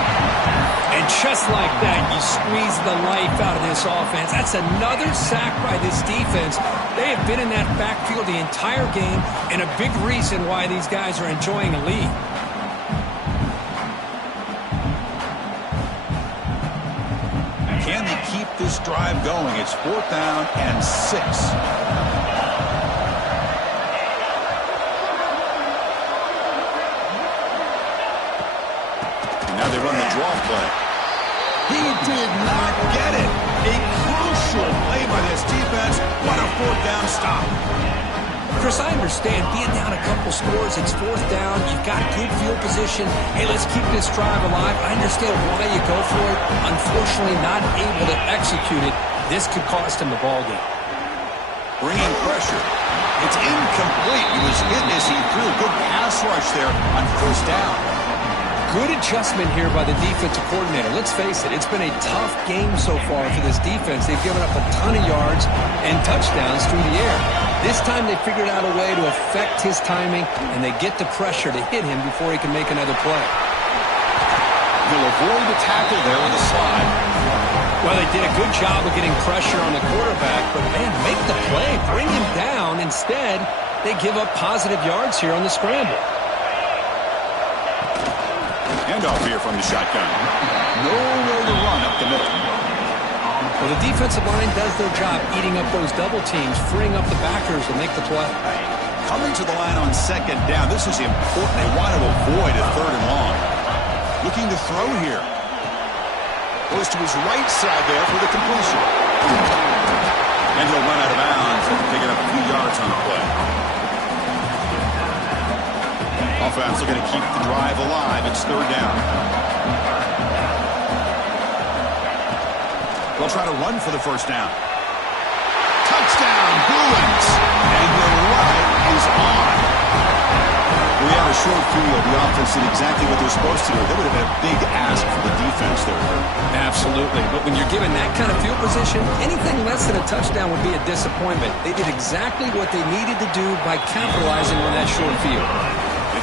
And just like that, you squeeze the life out of this offense. That's another sack by this defense. They have been in that backfield the entire game, and a big reason why these guys are enjoying a lead. Can they keep this drive going? It's 4th down and 6. And now they run the draw play. He did not get it. A crucial play by this defense. What a 4th down stop. Chris, I understand being down a couple scores, it's 4th down, you've got good field position. Hey, let's keep this drive alive. I understand why you go for it. Unfortunately, not able to execute it. This could cost him the ball game. Bringing pressure. It's incomplete. He was hit as he threw a good pass rush there on 1st down. Good adjustment here by the defensive coordinator. Let's face it, it's been a tough game so far for this defense. They've given up a ton of yards and touchdowns through the air. This time they figured out a way to affect his timing, and they get the pressure to hit him before he can make another play. He'll avoid the tackle there with a slide. Well, they did a good job of getting pressure on the quarterback, but, man, make the play. Bring him down. Instead, they give up positive yards here on the scramble. Handoff here from the shotgun. Nowhere to run up the middle. Well, the defensive line does their job eating up those double teams, freeing up the backers to make the play. Coming to the line on 2nd down. This is important. They want to avoid a 3rd and long. Looking to throw here. Goes to his right side there for the completion. And he'll run out of bounds after picking up a few yards on the play. Offense looking to keep the drive alive. It's 3rd down. They'll try to run for the 1st down. Touchdown, Bruins! And the right is on. We have a short field. The offense did exactly what they're supposed to do. That would have been a big ask for the defense there. Absolutely. But when you're given that kind of field position, anything less than a touchdown would be a disappointment. They did exactly what they needed to do by capitalizing on that short field.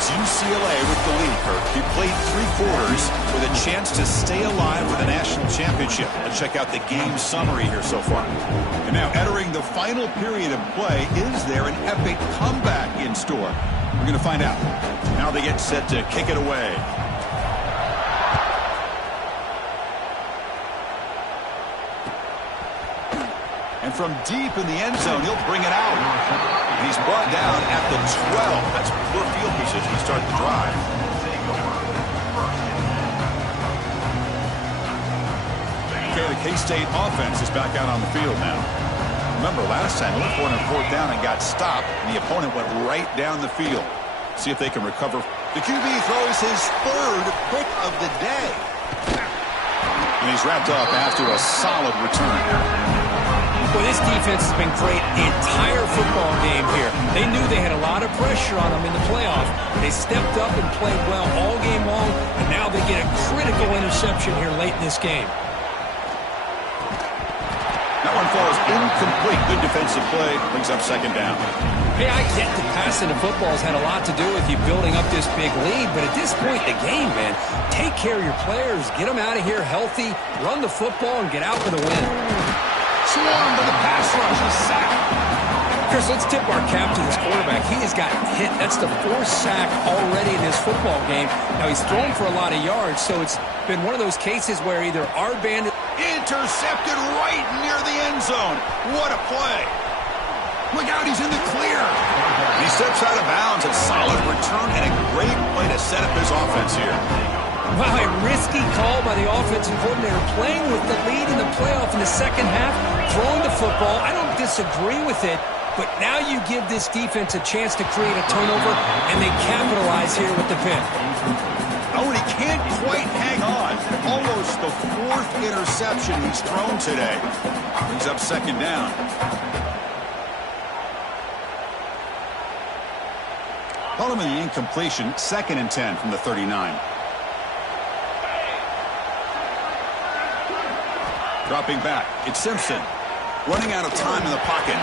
It's UCLA with the lead, Kirk. He played 3 quarters with a chance to stay alive for the national championship. Let's check out the game summary here so far. And now entering the final period of play, is there an epic comeback in store? We're going to find out. Now they get set to kick it away. And from deep in the end zone, he'll bring it out. And he's brought down at the 12. That's poor field position to start the drive. Okay, the K-State offense is back out on the field now. Remember, last time they went for it on 4th down and got stopped, and the opponent went right down the field. See if they can recover. The QB throws his 3rd pick of the day. And he's wrapped up after a solid return. Well, this defense has been great the entire football game here. They knew they had a lot of pressure on them in the playoff. They stepped up and played well all game long, and now they get a critical interception here late in this game. That one falls incomplete. Good defensive play. Brings up 2nd down. Hey, I get the passing of football has had a lot to do with you building up this big lead, but at this point in the game, man, take care of your players. Get them out of here healthy, run the football, and get out for the win. Swarm to the pass rush. A sack. Chris, let's tip our cap to this quarterback. He has gotten hit. That's the 4th sack already in this football game. Now, he's thrown for a lot of yards, so it's been one of those cases where either our band... Intercepted right near the end zone. What a play. Look out, he's in the clear. He steps out of bounds. A solid return and a great play to set up his offense here. Wow, a risky call by the offensive coordinator, playing with the lead in the playoff in the second half, throwing the football. I don't disagree with it, but now you give this defense a chance to create a turnover, and they capitalize here with the pick. Oh, and he can't quite hang on. Almost the fourth interception he's thrown today. Brings up second down. Following the incompletion, 2nd and 10 from the 39. Dropping back, it's Simpson. Running out of time in the pocket.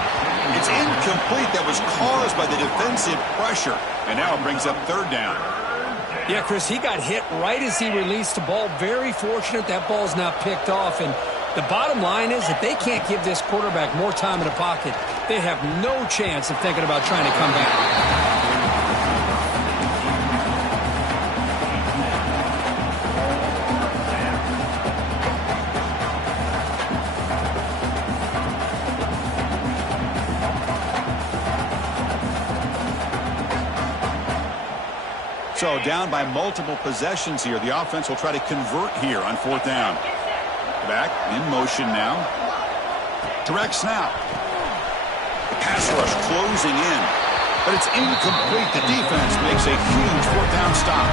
It's incomplete. That was caused by the defensive pressure. And now it brings up 3rd down. Yeah, Chris, he got hit right as he released the ball. Very fortunate that ball's not picked off. And the bottom line is that they can't give this quarterback more time in the pocket. They have no chance of thinking about trying to come back. So down by multiple possessions here. The offense will try to convert here on 4th down. Back in motion now. Direct snap. The pass rush closing in. But it's incomplete. The defense makes a huge 4th down stop.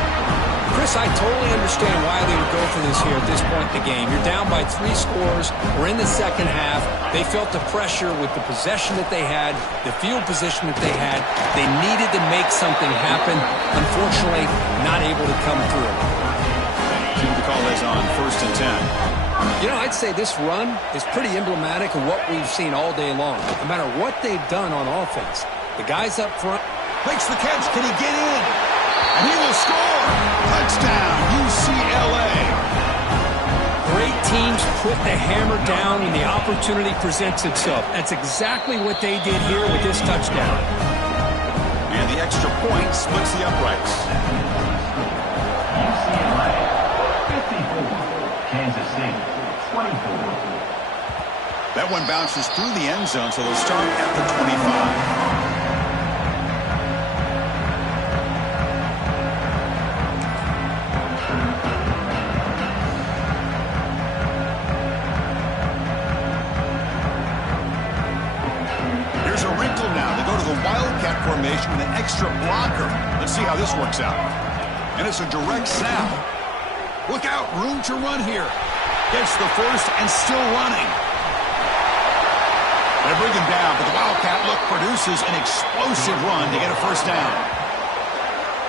Chris, I totally understand why they would go for this here at this point in the game. You're down by 3 scores. We're in the second half. They felt the pressure with the possession that they had, the field position that they had. They needed to make something happen. Unfortunately, not able to come through. Team to call this on 1st and 10. You know, I'd say this run is pretty emblematic of what we've seen all day long. No matter what they've done on offense, the guys up front. Makes the catch. Can he get in? And he will score. Touchdown, UCLA. Great teams put the hammer down when the opportunity presents itself. That's exactly what they did here with this touchdown. And the extra point splits the uprights. UCLA 54, Kansas State 24. That one bounces through the end zone, so they'll start at the 25. Wildcat formation with an extra blocker. Let's see how this works out. And it's a direct snap. Look out, room to run here. Gets the first and still running. They bring him down, but the Wildcat look produces an explosive run to get a first down.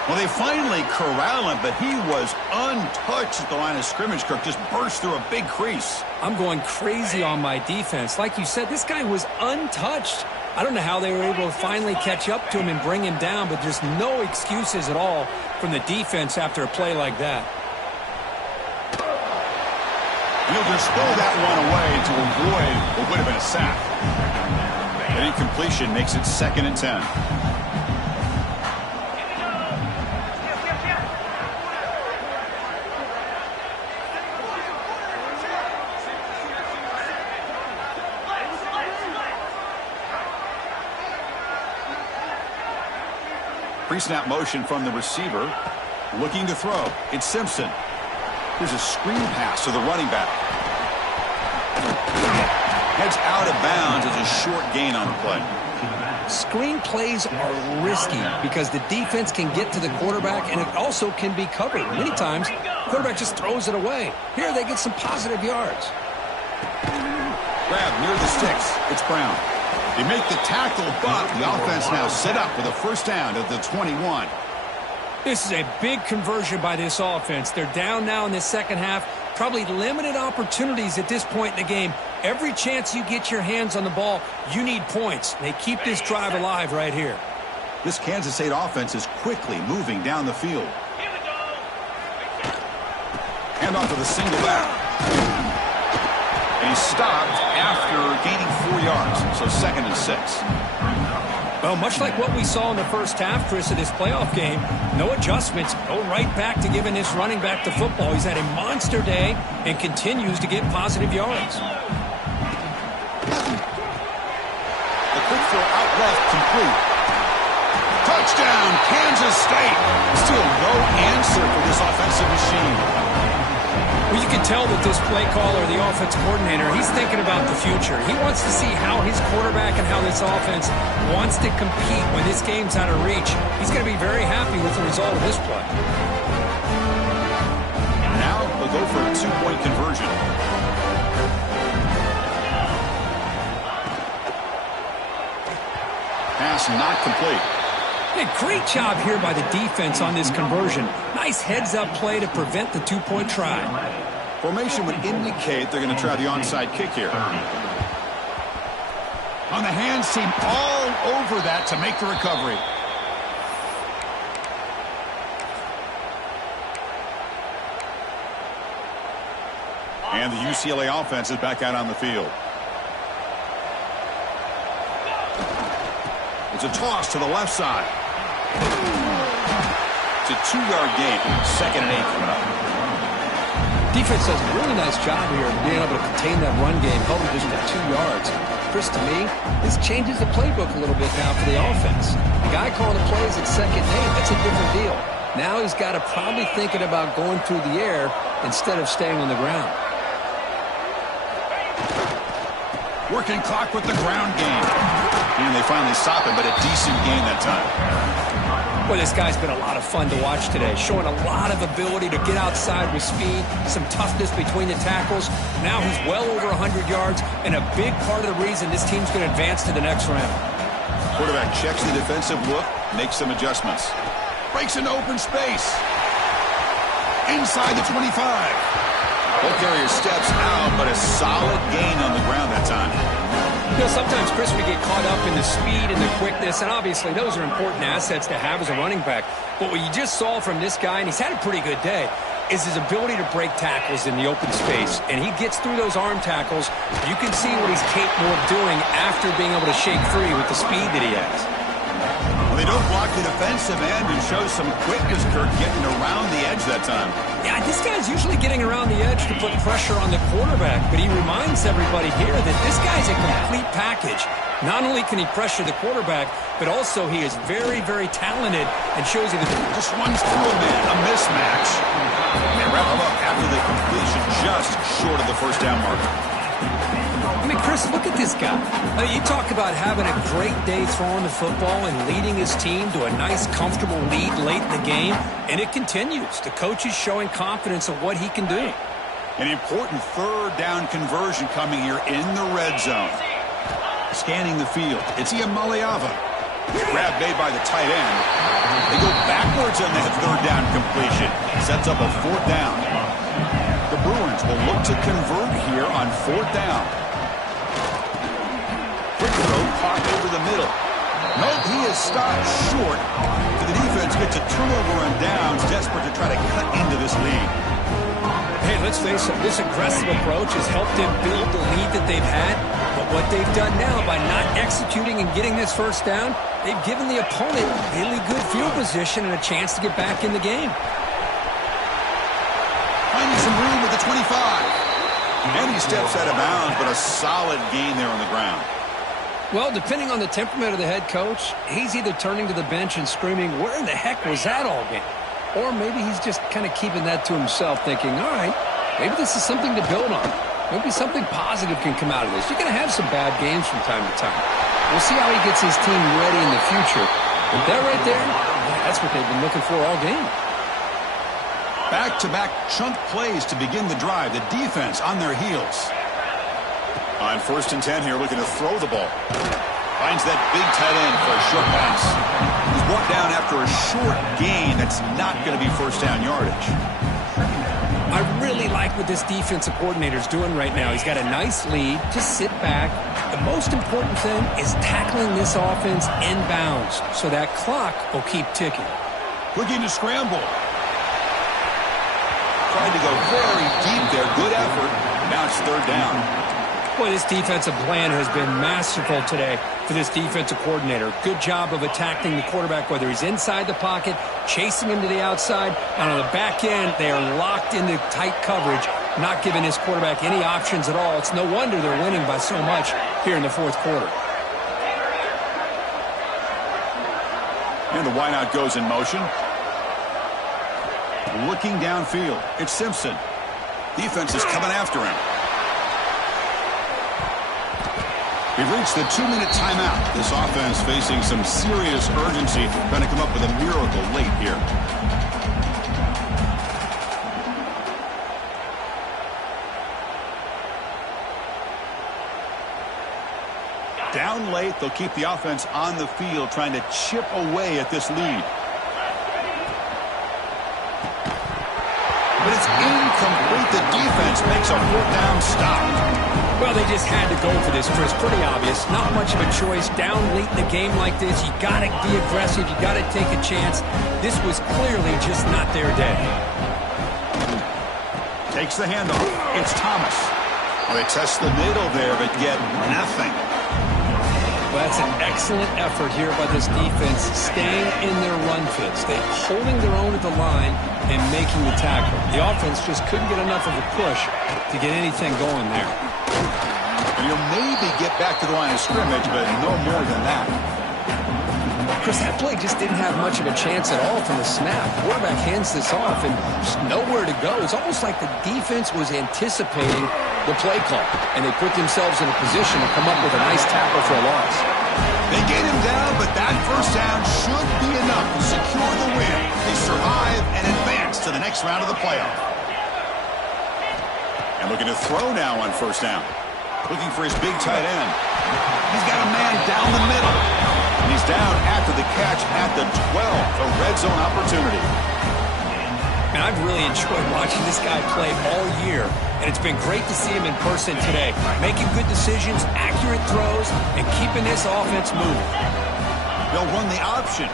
Well, they finally corral him, but he was untouched at the line of scrimmage. Kirk just burst through a big crease. I'm going crazy on my defense. Like you said, this guy was untouched. I don't know how they were able to finally catch up to him and bring him down, but there's no excuses at all from the defense after a play like that. He'll just throw that one away to avoid what would have been a sack. An incompletion makes it 2nd and 10. Pre-snap motion from the receiver. Looking to throw. It's Simpson. Here's a screen pass to the running back. Heads out of bounds as a short gain on the play. Screen plays are risky because the defense can get to the quarterback and it also can be covered. Many times, the quarterback just throws it away. Here they get some positive yards. Grab near the sticks. It's Brown. They make the tackle, but the offense now set up with a first down at the 21. This is a big conversion by this offense. They're down now in the second half. Probably limited opportunities at this point in the game. Every chance you get your hands on the ball, you need points. They keep this drive alive right here. This Kansas State offense is quickly moving down the field. Hand off to the single back. And he's stopped after gaining 4 yards, so 2nd and 6. Well, much like what we saw in the first half, Chris, of this playoff game, no adjustments, go right back to giving this running back the football. He's had a monster day and continues to get positive yards. The quick throw out left complete. Touchdown, Kansas State. Still no answer for this offensive machine. Well, you can tell that this play caller, the offense coordinator, he's thinking about the future. He wants to see how his quarterback and how this offense wants to compete when this game's out of reach. He's going to be very happy with the result of this play. Now they'll go for a two-point conversion. Pass not complete. Hey, great job here by the defense on this conversion. Nice heads-up play to prevent the two-point try. Formation would indicate they're going to try the onside kick here. On the hands team, all over that to make the recovery. And the UCLA offense is back out on the field. It's a toss to the left side. It's a 2-yard gain. 2nd and 8 coming up. Defense does a really nice job here of being able to contain that run game, held it just to 2 yards. Chris, to me, this changes the playbook a little bit now for the offense. The guy calling the plays at 2nd and 8, that's a different deal. Now he's got to probably thinking about going through the air instead of staying on the ground. Working clock with the ground game. And they finally stop him, but a decent gain that time. Well, this guy's been a lot of fun to watch today, showing a lot of ability to get outside with speed, some toughness between the tackles. Now he's well over 100 yards, and a big part of the reason this team's going to advance to the next round. Quarterback checks the defensive look, makes some adjustments. Breaks into open space. Inside the 25. Ball carrier steps out, but a solid gain on the ground that time. You know, sometimes, Chris, we get caught up in the speed and the quickness, and obviously those are important assets to have as a running back. But what you just saw from this guy, and he's had a pretty good day, is his ability to break tackles in the open space. And he gets through those arm tackles. You can see what he's capable of doing after being able to shake free with the speed that he has. Well, they don't block the defensive end and show some quickness, Kirk, getting around the edge that time. Yeah, this guy's usually getting around the edge to put pressure on the quarterback, but he reminds everybody here that this guy's a complete package. Not only can he pressure the quarterback, but also he is very, very talented and shows you that just runs through a man, a mismatch. They wrap him up after the completion, just short of the first down marker. I mean, Chris, look at this guy. You talk about having a great day throwing the football and leading his team to a nice, comfortable lead late in the game, and it continues. The coach is showing confidence of what he can do. An important third down conversion coming here in the red zone. Scanning the field, it's Iamaleava. Grab made by the tight end. They go backwards on that third down completion. Sets up a 4th down. The Bruins will look to convert here on 4th down. Quick throw, caught over the middle. Nope, he is stopped short. The defense gets a turnover on downs, desperate to try to cut into this lead. Hey, let's face it, this aggressive approach has helped them build the lead that they've had. But what they've done now by not executing and getting this first down, they've given the opponent really good field position and a chance to get back in the game. Finding some room with the 25. And he steps out of bounds, but a solid gain there on the ground. Well, depending on the temperament of the head coach, he's either turning to the bench and screaming, where in the heck was that all game? Or maybe he's just kind of keeping that to himself, thinking, all right, maybe this is something to build on. Maybe something positive can come out of this. You're going to have some bad games from time to time. We'll see how he gets his team ready in the future. But that right there, that's what they've been looking for all game. Back-to-back chunk plays to begin the drive. The defense on their heels. On 1st and 10 here, looking to throw the ball. Finds that big tight end for a short pass. He's brought down after a short gain. That's not going to be first down yardage. I really like what this defensive coordinator is doing right now. He's got a nice lead. Just sit back. The most important thing is tackling this offense inbounds so that clock will keep ticking. Looking to scramble. Tried to go very deep there. Good effort. Now it's 3rd down. Boy, this defensive plan has been masterful today for this defensive coordinator. Good job of attacking the quarterback, whether he's inside the pocket, chasing him to the outside, and on the back end, they are locked into tight coverage, not giving his quarterback any options at all. It's no wonder they're winning by so much here in the 4th quarter. And the wideout goes in motion. Looking downfield, it's Simpson. Defense is coming after him. We've reached the 2-minute timeout. This offense facing some serious urgency, trying to come up with a miracle late here. Down late, they'll keep the offense on the field, trying to chip away at this lead. But it's incomplete. The defense makes a 4th down stop. Well, they just had to go for this, Chris. Pretty obvious. Not much of a choice. Down late in the game like this, you got to be aggressive. You got to take a chance. This was clearly just not their day. Takes the handoff. It's Thomas. Well, they test the middle there, but get nothing. Well, that's an excellent effort here by this defense, staying in their run fits. They're holding their own at the line and making the tackle. The offense just couldn't get enough of a push to get anything going there. And you'll maybe get back to the line of scrimmage, but no more than that. Chris, that play just didn't have much of a chance at all from the snap. Quarterback hands this off and just nowhere to go. It's almost like the defense was anticipating the play call, and they put themselves in a position to come up with a nice tackle for a loss. They get him down, but that 1st down should be enough to secure the win. They survive and advance to the next round of the playoff. And looking to throw now on 1st down. Looking for his big tight end. He's got a man down the middle. And he's down after the catch at the 12. A red zone opportunity. And I've really enjoyed watching this guy play all year, and it's been great to see him in person today. Making good decisions, accurate throws, and keeping this offense moving. They'll run the option.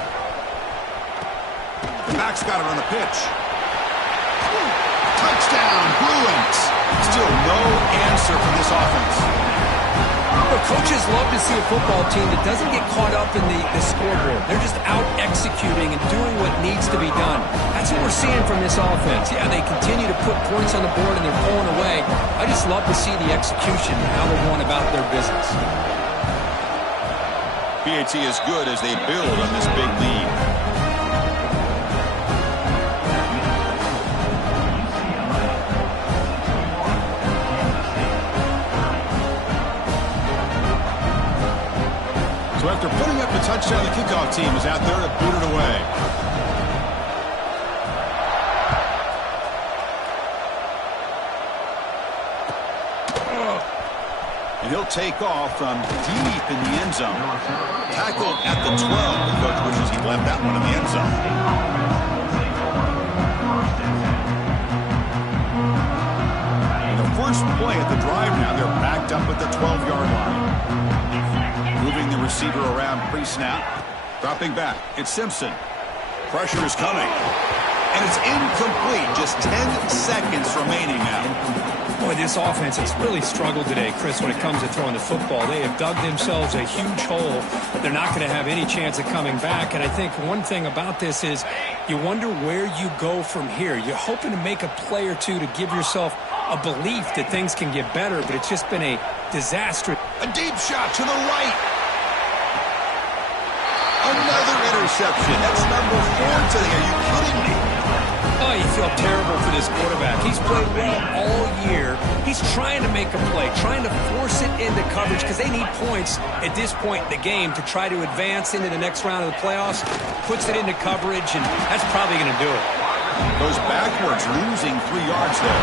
The back's got it on the pitch. Touchdown, Bruins. Still no answer from this offense. But coaches love to see a football team that doesn't get caught up in the scoreboard. They're just out executing and doing what needs to be done. That's what we're seeing from this offense. Yeah, they continue to put points on the board and they're pulling away. I just love to see the execution and how they're going about their business. PAT is good as they build on this big lead. So after putting up a touchdown, the kickoff team is out there to boot it away. And he'll take off from deep in the end zone. Tackled at the 12. The coach wishes he left that one in the end zone. And the first play at the drive now, they're backed up at the 12-yard line. Moving the receiver around pre-snap. Dropping back. It's Simpson. Pressure is coming. And it's incomplete. Just 10 seconds remaining now. Boy, this offense has really struggled today, Chris, when it comes to throwing the football. They have dug themselves a huge hole. They're not going to have any chance of coming back. And I think one thing about this is you wonder where you go from here. You're hoping to make a play or two to give yourself a belief that things can get better, but it's just been a disaster. A deep shot to the right. Another interception. That's number 4 today. Are you kidding me? Oh, you feel terrible for this quarterback. He's played well all year. He's trying to make a play, trying to force it into coverage because they need points at this point in the game to try to advance into the next round of the playoffs. Puts it into coverage, and that's probably going to do it. Goes backwards, losing 3 yards there.